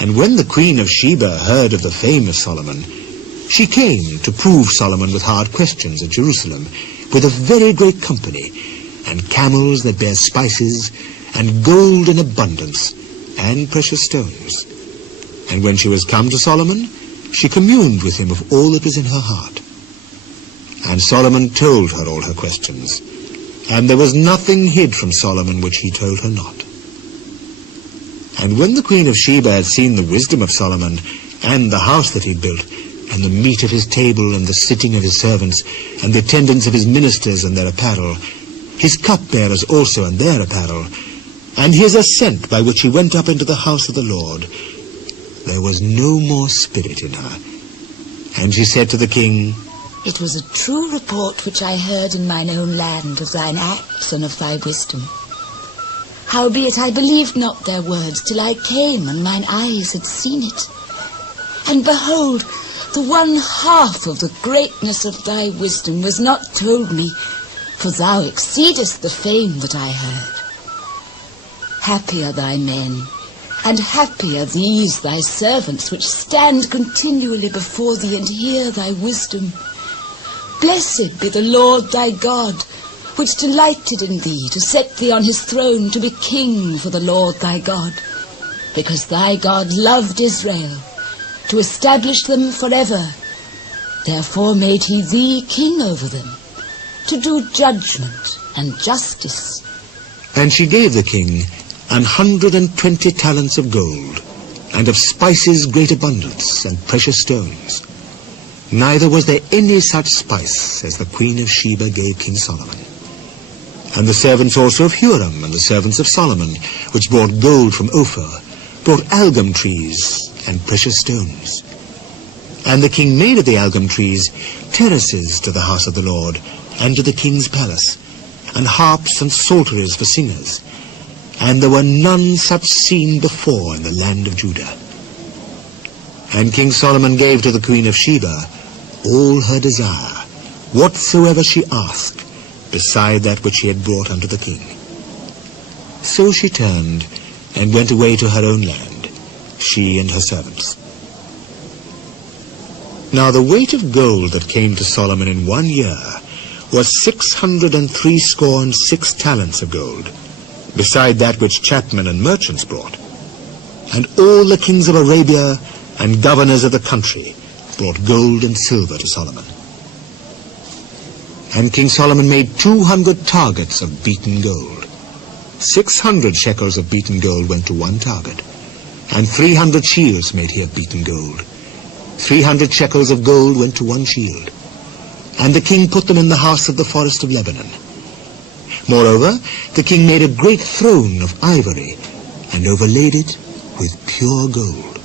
And when the queen of Sheba heard of the fame of Solomon, she came to prove Solomon with hard questions at Jerusalem, with a very great company, and camels that bear spices, and gold in abundance, and precious stones. And when she was come to Solomon, she communed with him of all that was in her heart. And Solomon told her all her questions, and there was nothing hid from Solomon which he told her not. And when the queen of Sheba had seen the wisdom of Solomon, and the house that he built, and the meat of his table, and the sitting of his servants, and the attendance of his ministers and their apparel, his cupbearers also and their apparel, and his ascent by which he went up into the house of the Lord, there was no more spirit in her. And she said to the king, It was a true report which I heard in mine own land of thine acts and of thy wisdom. Howbeit I believed not their words till I came, and mine eyes had seen it. And behold, the one half of the greatness of thy wisdom was not told me, for thou exceedest the fame that I heard. Happy are thy men, and happy are these thy servants, which stand continually before thee and hear thy wisdom. Blessed be the Lord thy God, which delighted in thee, to set thee on his throne, to be king for the Lord thy God, because thy God loved Israel, to establish them forever. Therefore made he thee king over them, to do judgment and justice. And she gave the king 120 talents of gold, and of spices great abundance, and precious stones. Neither was there any such spice as the queen of Sheba gave King Solomon. And the servants also of Huram, and the servants of Solomon, which brought gold from Ophir, brought algum trees and precious stones. And the king made of the algum trees terraces to the house of the Lord, and to the king's palace, and harps and psalteries for singers. And there were none such seen before in the land of Judah. And King Solomon gave to the queen of Sheba all her desire, whatsoever she asked, beside that which she had brought unto the king. So she turned and went away to her own land, she and her servants. Now the weight of gold that came to Solomon in 1 year was 666 talents of gold, beside that which chapmen and merchants brought. And all the kings of Arabia and governors of the country brought gold and silver to Solomon. And King Solomon made 200 targets of beaten gold. 600 shekels of beaten gold went to one target, and 300 shields made he of beaten gold. 300 shekels of gold went to one shield. And the king put them in the house of the forest of Lebanon. Moreover, the king made a great throne of ivory, and overlaid it with pure gold.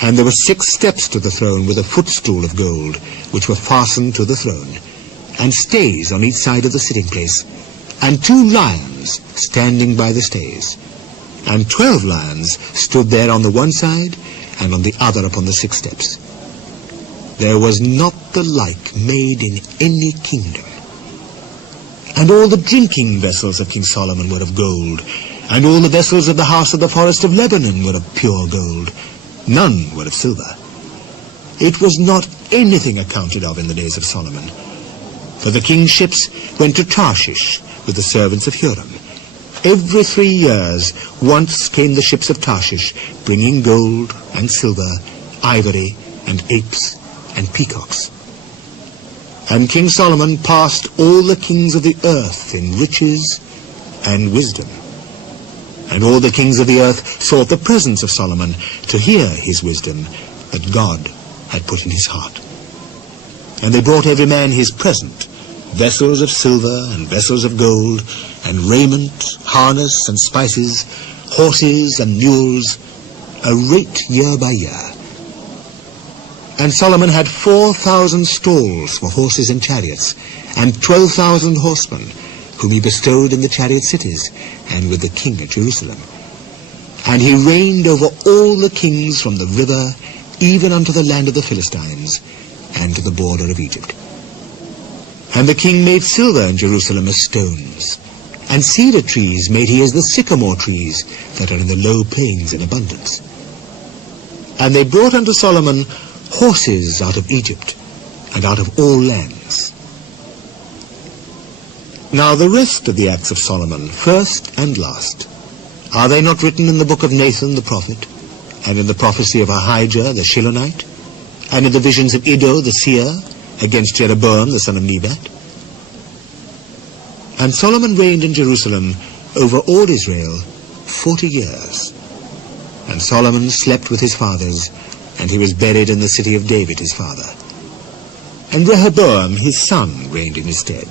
And there were 6 steps to the throne with a footstool of gold, which were fastened to the throne, and stays on each side of the sitting place, and 2 lions standing by the stays. And 12 lions stood there on the one side, and on the other upon the 6 steps. There was not the like made in any kingdom. And all the drinking vessels of King Solomon were of gold, and all the vessels of the house of the forest of Lebanon were of pure gold. None were of silver. It was not anything accounted of in the days of Solomon. For the king's ships went to Tarshish with the servants of Huram. Every 3 years once came the ships of Tarshish, bringing gold and silver, ivory and apes and peacocks. And King Solomon passed all the kings of the earth in riches and wisdom. And all the kings of the earth sought the presence of Solomon to hear his wisdom that God had put in his heart. And they brought every man his present, vessels of silver and vessels of gold, and raiment, harness and spices, horses and mules, a rate year by year. And Solomon had 4,000 stalls for horses and chariots, and 12,000 horsemen, whom he bestowed in the chariot cities, and with the king at Jerusalem. And he reigned over all the kings from the river, even unto the land of the Philistines, and to the border of Egypt. And the king made silver in Jerusalem as stones, and cedar trees made he as the sycamore trees that are in the low plains in abundance. And they brought unto Solomon horses out of Egypt, and out of all lands. Now the rest of the acts of Solomon, first and last, are they not written in the book of Nathan the prophet, and in the prophecy of Ahijah the Shilonite, and in the visions of Iddo the seer, against Jeroboam the son of Nebat? And Solomon reigned in Jerusalem over all Israel 40 years. And Solomon slept with his fathers, and he was buried in the city of David his father. And Rehoboam his son reigned in his stead.